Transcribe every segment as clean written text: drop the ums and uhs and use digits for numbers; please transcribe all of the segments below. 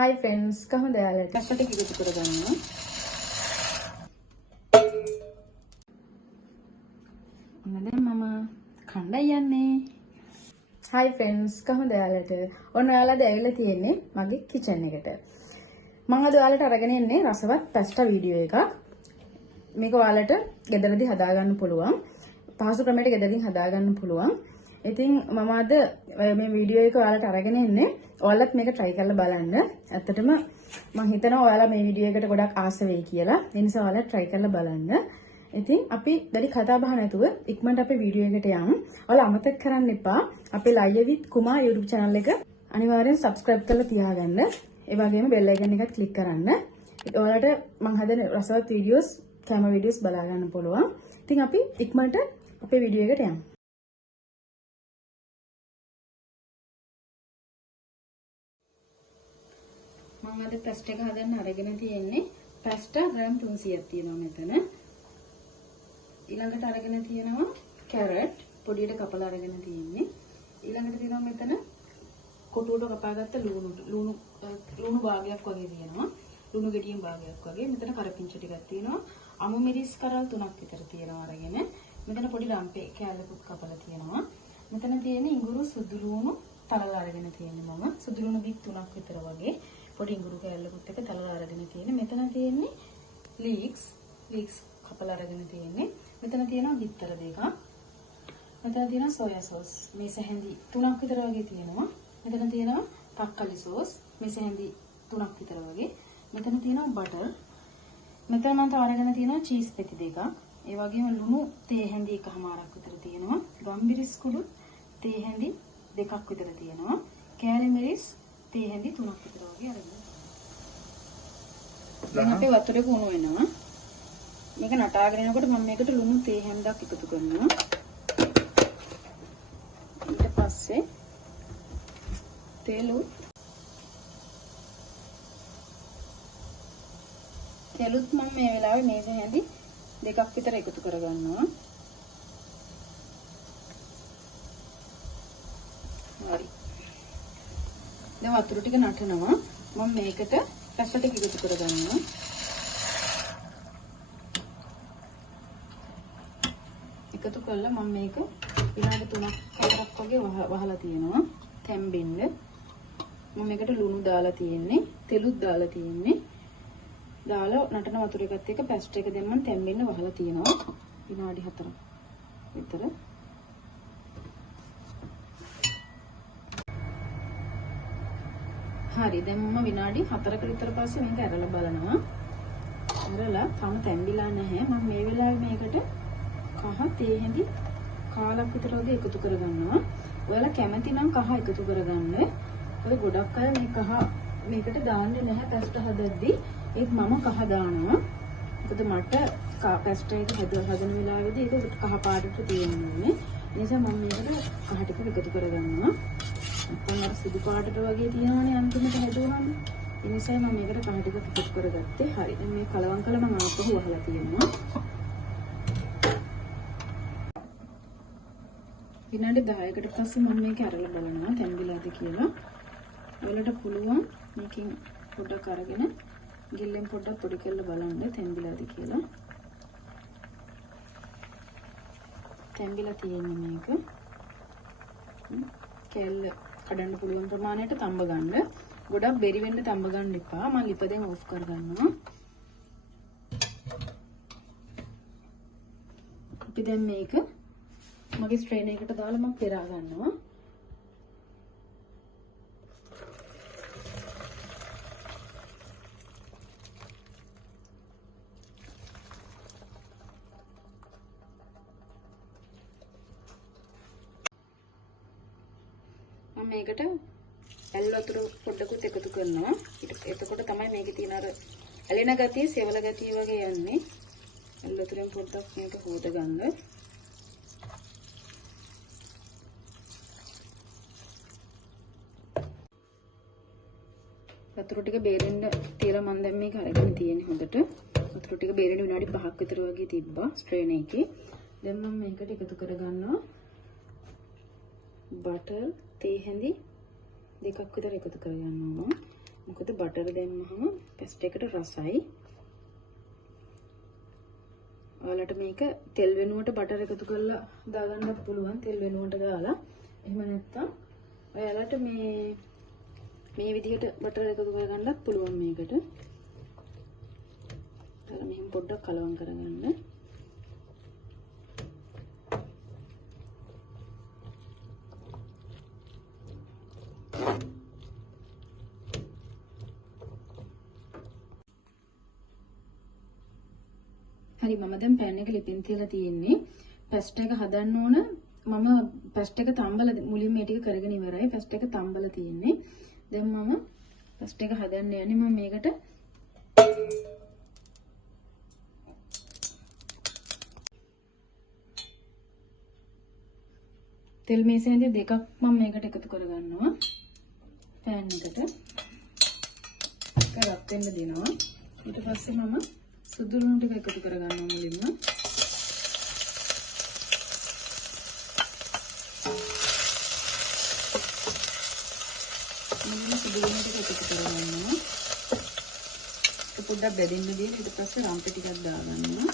Hi friends, කොහොමද ඔයාලට? අපිට කිරිතු කරගන්න. දැන් මම කණ්ඩායම් යන්නේ. Hi friends, කොහොමද ඔයාලට? ඔන්න ඔයාලා දැවිලා තියෙන්නේ මගේ කිචන් එකට. මම අද ඔයාලට අරගෙන එන්නේ රසවත් පැස්ටා වීඩියෝ එකක්. මේක ඔයාලට ගෙදරදී හදාගන්න පුළුවන්. පහසු ක්‍රමයකට ගෙදරින් හදාගන්න පුළුවන්. ඉතින් මම අද මේ වීඩියෝ එක ඔයාලට අරගෙන එන්නේ ඔයාලත් මේක try කරලා බලන්න. ඇත්තටම මම හිතනවා ඔයාලා මේ වීඩියෝ එකට ගොඩක් ආස වෙයි කියලා. ඒ නිසා ඔයාලා try කරලා බලන්න. ඉතින් අපි වැඩි කතා බහ නැතුව ඉක්මනට අපේ වීඩියෝ එකට යමු. ඔයාලා අමතක කරන්න එපා අපේ live with කුමා YouTube channel එක අනිවාර්යෙන් subscribe කරලා තියාගන්න. ඒ වගේම bell icon එකත් click කරන්න. ඔයාලට මම හදන රසවත් videos, camera videos බලා ගන්න පුළුවන්. ඉතින් අපි ඉක්මනට අපේ වීඩියෝ එකට යමු. මම අද පැස්ටා එක හදන්න අරගෙන තියෙන්නේ පැස්ටා ග්‍රෑම් 300ක් තියෙනවා මෙතන. ඊළඟට අරගෙන තියෙනවා කැරට් පොඩියට කපලා අරගෙන තියෙන්නේ. ඊළඟට තියෙනවා මෙතන කොටුවට කපාගත්ත ලුණු භාගයක් වගේ තියෙනවා. ලුණු ගෙඩියෙන් භාගයක් වගේ. මෙතන කරපිංච ටිකක් තියෙනවා. අමු මිරිස් කරල් 3ක් විතර තියෙනවා අරගෙන. මෙතන පොඩි ලම්පේ කෑල්ලකුත් කපලා තියෙනවා. මෙතන තියෙන ඉඟුරු සුදු ලුණු තලලා අරගෙන තියෙන්නේ මම. සුදු ලුණු බිත් 3ක් විතර වගේ. පොඩි ඉඟුරු කෑල්ලකුත් එක තලලා අරගෙන තියෙන්නේ. මෙතන තියෙන්නේ ලීක්ස් කපලා අරගෙන තියෙන්නේ. මෙතන තියෙනවා බිත්තර දෙකක්. මෙතන තියෙනවා සෝයා සෝස්. මේ සැහැඳි 3ක් විතර වගේ තියෙනවා. මෙතන තියෙනවා තක්කලි සෝස්. මේ සැහැඳි 3ක් විතර වගේ. මෙතන තියෙනවා බටර්. මෙතන මම තව අරගෙන තියෙනවා චීස් පෙති දෙකක්. ඒ වගේම ලුණු තේ හැඳි එකමාරක් විතර තියෙනවා. ගම්මිරිස් කුඩු තේ හැඳි දෙකක් විතර තියෙනවා. කෑලි මිරිස් තේ හැඳි 3ක් විතර වගේ අරගෙන. දැන් අපේ වතුරේ කුණු වෙනවා. මේක නටාගෙන යනකොට මම මේකට ලුණු තේ හැඳක් එකතු කරනවා. ඊට පස්සේ තෙලුත් මම මේ වෙලාවේ මේස හැඳි දෙකක් විතර එකතු කරගන්නවා. හරි. දැන් වතුර ටික නටනවා. මම මේකට පැස්ටා ටික එකතු කරගන්නවා. එකතු කළා මම මේක විනාඩි 3ක් 4ක් වගේ වහලා තියෙනවා. තැම්බෙන්න. මම මේකට ලුණු දාලා තියෙන්නේ, තෙලුත් දාලා තියෙන්නේ. දාලා නටන වතුර එකත් එක්ක පැස්ටා එක දැම්මම තැම්බෙන්න වහලා තියෙනවා. විනාඩි 4ක් විතර. හරි දැන් මම විනාඩි 4කට විතර පස්සේ මේක ඇරලා බලනවා. ඇරලා තාම තැම්බිලා නැහැ. මම මේ වෙලාවේ මේකට කහ තේ හැඳි කාලක් විතර වගේ එකතු කරගන්නවා. ඔයාලා කැමති නම් කහ එකතු කරගන්න. ඔය ගොඩක් අය මේ කහ මේකට දාන්නේ නැහැ පැස්ටා හදද්දී. ඒත් මම කහ දානවා. මොකද මට පැස්ටා එක හදන වෙලාවේදී ඒක කහ පාටට තියෙන්නේ. ඒ නිසා මම මේකට කහ ටික එකතු කරගන්නවා. නැත්නම් අර සුදු පාටට වගේ තියෙනවනේ අන්තිමට හැදුවම. ඒ නිසා මම මේකට කහ ටික එකතු කරගත්තේ. හරි. දැන් මේ කලවම් කළා මම ආපහු වහලා තියෙනවා. විනාඩි 10කට පස්සේ මම මේක අරලා බලනවා තැම්බිලාද කියලා. ඔයාලට පුළුවන් මේකෙන් පොඩ්ඩක් අරගෙන ගිල්ලෙන් පොඩ්ඩක් පොඩි කරලා බලන්න තැම්බිලාද කියලා. තැම්බිලා තියෙන්නේ මේක. කැල්ල කඩන්න පුළුවන් ප්‍රමාණයට තඹ ගන්න. ගොඩක් බෙරි වෙන්න තඹ ගන්න එපා. මම ලිපදෙන් ඔෆ් කර ගන්නවා. අපි දැන් මේක මගේ ස්ට්‍රේනර් එකට දාලා මම පෙරා ගන්නවා. මම මේකට ඇල් වතුර පොඩ්ඩකුත් එකතු කරනවා. එතකොට තමයි මේකේ තියෙන අර ඇලෙන ගතිය, සෙවල ගතිය වගේ යන්නේ. ඇල් වතුරෙන් පොඩ්ඩක් මේක හොද ගන්න. වතුර ටික බේරෙන්න තියලා මම දැන් මේක අරගෙන තියෙන්නේ හොඳට. වතුර ටික බේරෙන්න විනාඩි 5ක් විතර වගේ තිබ්බා ස්ට්‍රේනර් එකේ. දැන් මම මේකට එකතු කරගන්නවා බටර් තේ හැඳි දෙකක් විතර එකතු කරගන්නවා. මොකද බටර් දැම්මහම පෙස්ට් එකට රසයි. ඔයාලට මේක තෙල් වෙනුවට බටර් එකතු කරලා දාගන්නත් පුළුවන්. තෙල් වෙනුවට දාලා. එහෙම නැත්නම් ඔයාලට මේ විදිහට බටර් එකතු කරගන්නත් පුළුවන් මේකට. ඊට මෙහෙම පොඩ්ඩක් කලවම් කරගන්න. හරි මම දැන් පෑන් එක ලිපින් තියලා තියෙන්නේ. පෙස්ට් එක හදන්න ඕන. මම පෙස්ට් එක තම්බල මුලින්ම මේ ටික කරගෙන ඉවරයි. පෙස්ට් එක තම්බල තියෙන්නේ. දැන් මම පෙස්ට් එක හදන්න යන්නේ. මම මේකට තෙල් මේසෙන්ද දෙකක් මම මේකට එකතු කරගන්නවා. පෑන් එකට කරක් වෙන්න දෙනවා. ඊට පස්සේ මම සුදු ලුණු ටික එකතු කරගන්නවා මුලින්ම. සුදු ලුණු ටික එකතු කරගන්නවා. ඒක පොඩ්ඩක් බෙදෙන්න දීලා ඊට පස්සේ රම්පෙ ටිකක් දාගන්නවා.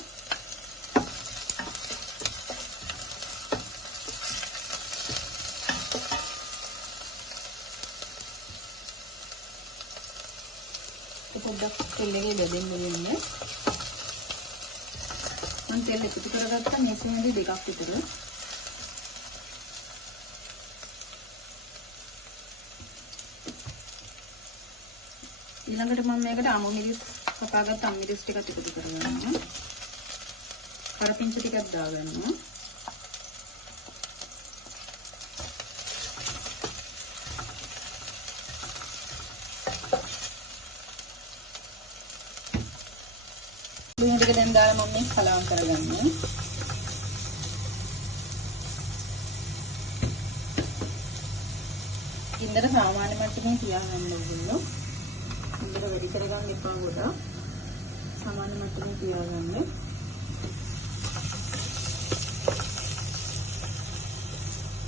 පොඩ්ඩක් තෙල් එකේ බෙදෙන්න දෙන්න. මම තෙල් එකතු කරගත්තා මේසෙන්දී දෙකක් විතර. ඊළඟට මම මේකට අමු මිරිස් කපාගත්ත අමු මිරිස් ටිකක් එකතු කරගන්නවා. කරපිංචා ටිකක් දාගන්නවා. ලුණු ටික දැන් දාලා මම මේක කලවම් කරගන්නවා. ඉන්දර සාමාන්‍ය මට්ටමේ තියාගන්න ඕනේ. ඉන්දර වැඩි කරගන්න එපා ගොඩක්. සාමාන්‍ය මට්ටමේ තියාගන්න.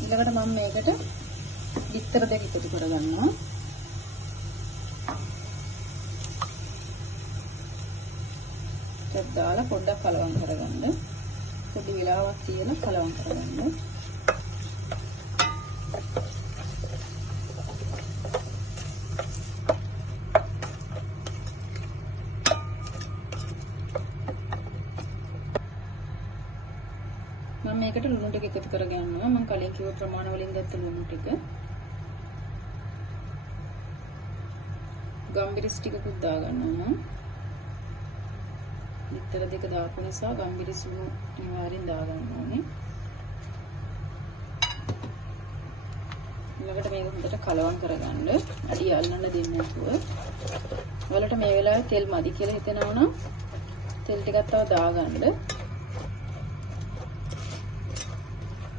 ඊළඟට මම මේකට බිත්තර දෙක එකතු කරගන්නවා. දාලා පොඩ්ඩක් කලවම් කරගන්න. පොඩි වෙලාවක් තියලා කලවම් කරගන්න. මම මේකට ලුණු ටික එකතු කරගන්නවා. මම කලින් කිව්ව ප්‍රමාණ වලින් ගත්ත ලුණු ටික. ගම්බිරිස් ටිකකුත් දාගන්නවා. බිත්තර දෙක දාපු නිසා ගම්බිරිස් ලුණු අනිවාර්යෙන් දාගන්න ඕනේ. ඊළඟට මේක හොඳට කලවම් කරගන්න. අඩිය අල්ලන්න දෙන්න නැතුව. ඔයාලට මේ වෙලාවේ තෙල් මදි කියලා හිතෙනවා නම් තෙල් ටිකක් තව දාගන්න.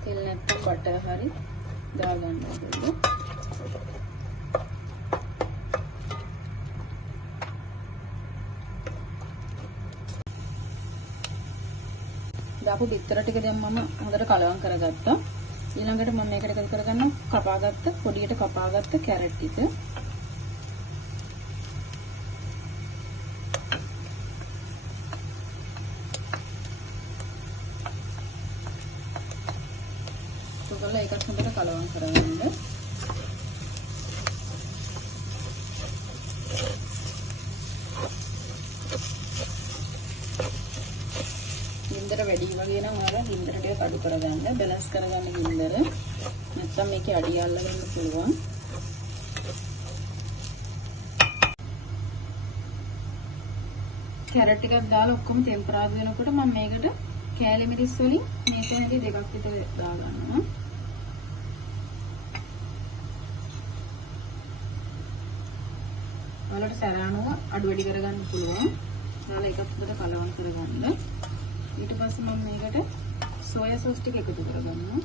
තෙල් නැත්නම් බටර් හරි දාගන්න ඕනේ. දාපු බිත්තර ටික දැන් මම හොඳට කලවම් කරගත්තා. ඊළඟට මම මේකට එකතු කරගන්න කපාගත්ත පොඩියට කපාගත්ත කැරට් ටික. ඒකලා ඒකත් හොඳට කලවම් කරගන්න. ගින්දර වැඩි වගේ නම් ඔයාලා ගින්දර ටික අඩු කරගන්න, බැලන්ස් කරගන්න ගින්දර. නැත්නම් මේකේ අඩිය අල්ලගන්න පුළුවන්. කැරට් ටිකක් දාලා ඔක්කොම ටෙම්පරාදු වෙනකොට මම මේකට කෑලි මිරිස් වලින් මේකෙන්දී දෙකක් විතර දාගන්නවා. ඔයාලට සරානුව අඩු වැඩි කරගන්න පුළුවන්. දාලා එකත් උඩට කලවම් කරගන්න. ඊට පස්සේ මම මේකට සෝයා සෝස් ටික එකතු කරගන්නවා.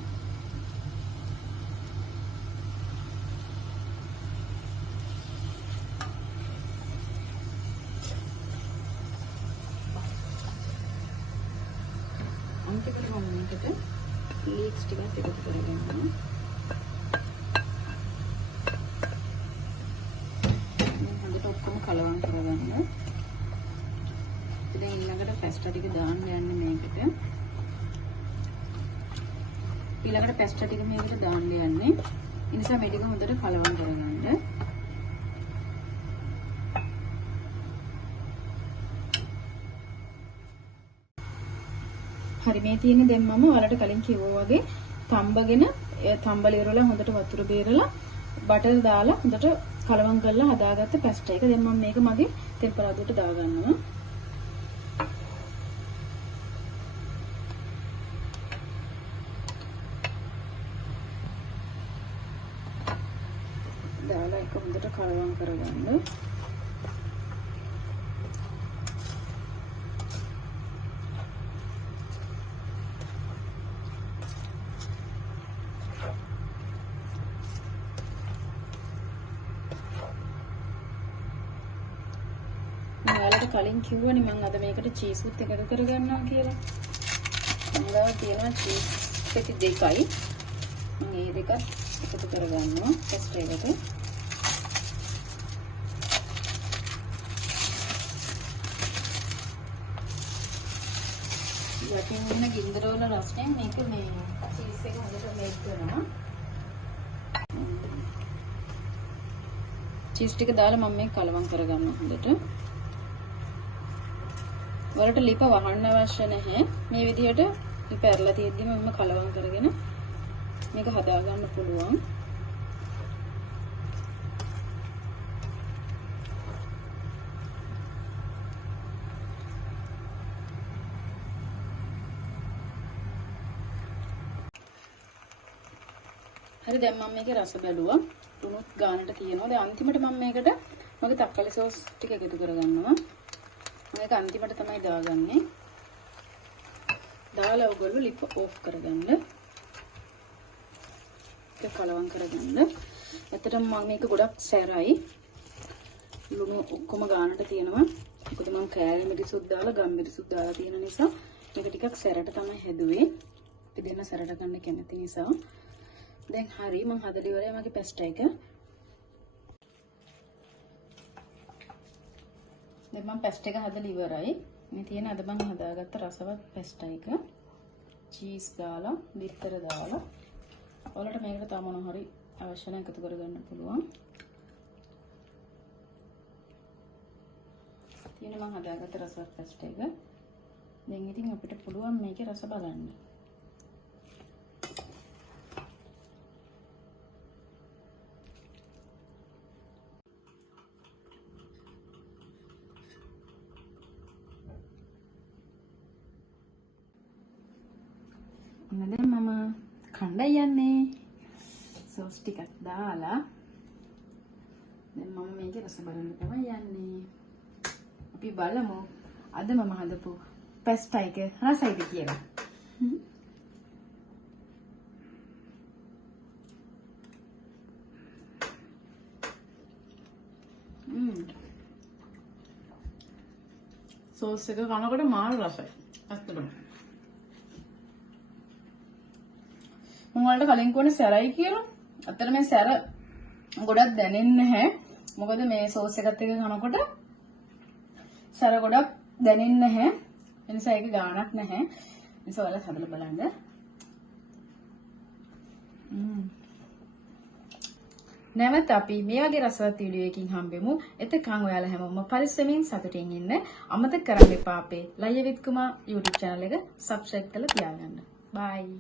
අන්තිමට මම මේකට ලීක්ස් ටිකක් එකතු කරගන්නවා. පැස්ටා ටික දාන්න යන්නේ මේකට. ඊළඟට පැස්ටා ටික මේකට දාන්න යන්නේ. ඒ නිසා මේ ටික හොඳට කලවම් කරගන්න. හරි මේ තියෙන දැන් මම ඔයාලට කලින් කිව්වා වගේ තම්බගෙන තම්බල ඉවරලා හොඳට වතුර බේරලා බටර් දාලා හොඳට කලවම් කරලා හදාගත්ත පැස්ටා එක. දැන් මම මේක මගේ තෙම්පරාදුවට දාගන්නවා. දාලා එක හොඳට කලවම් කරගන්න. ඔයාලට කලින් කිව්වනේ මම අද මේකට චීස් උත් එකතු කරගන්නවා කියලා. මම ගාව තියෙනවා චීස් පෙති දෙකයි. මම මේ දෙකත් එකතු කරගන්නවා ටෙස්ට් එකට. යටින් ඉන්න ගින්දර වල රසයෙන් මේක මේ චීස් එක හොඳට මේක් කරනවා. චීස් ටික දාලා මම මේක කලවම් කරගන්නවා හොඳට. වලට ලිප වහන්න අවශ්‍ය නැහැ. මේ විදිහට ලිප ඇරලා තියෙද්දිම මම කලවම් කරගෙන මේක හදා ගන්න පුළුවන්. හරි දැන් මම මේකේ රස බැලුවා. තුනුත් ගානට තියෙනවා. දැන් අන්තිමට මම මේකට මගේ තක්කාලි සෝස් ටික එකතු කරගන්නවා. මේක අන්තිමට තමයි දාගන්නේ. දාලා ඔයගොල්ලෝ ලිප් ඕෆ් කරගන්න. ඒක කලවම් කරගන්න. ඇත්තටම මම මේක ගොඩක් සැරයි. ලුණු ඔක්කොම ගානට තියෙනවා. මොකද මම කෑලි මිරිසුත් දාලා ගම් මිරිසුත් දාලා තියෙන නිසා මේක ටිකක් සැරට තමයි හැදුවේ. අපි දෙන්න සැරට ගන්න කැමති නිසා. දැන් හරි මම හදලා ඉවරයි මගේ පැස්ටා එක. දැන් මම පැස්ටා එක හදලා ඉවරයි. මේ තියෙන අද මම හදාගත්ත රසවත් පැස්ටා එක. චීස් දාලා, බිත්තර දාලා. ඔයාලට මේකට තව මොනවා හරි අවශ්‍ය නම් එකතු කරගන්න පුළුවන්. තියෙන මම හදාගත්ත රසවත් පැස්ටා එක. දැන් ඉතින් අපිට පුළුවන් මේකේ රස බලන්න. දැන් මම කණ්ඩායම් යන්නේ සෝස් ටිකක් දාලා දැන් මම මේකේ රස බලන්න තමයි යන්නේ. අපි බලමු අද මම හදපු පැස්ටා එක රසයිද කියලා. සෝස් එක කනකොට මාළු රසයි. අස්තම මම වලට කලින් කොහොනේ සැරයි කියලා. අතන මේ සැර ගොඩක් දැනෙන්නේ නැහැ. මොකද මේ සෝස් එකත් එක්ක කනකොට සැර ගොඩක් දැනෙන්නේ නැහැ. ඒ නිසා ඒක ගාණක් නැහැ. ඒ නිසා ඔයාලා හදලා බලන්න. නැවත අපි මේ වගේ රසවත් වීඩියෝ එකකින් හම්බෙමු. එතකන් ඔයාලා හැමෝම පරිස්සමෙන් සතුටින් ඉන්න. අමතක කරන්න එපා අපේ ලය විත් කුමා YouTube channel එක subscribe කරලා තියාගන්න. bye.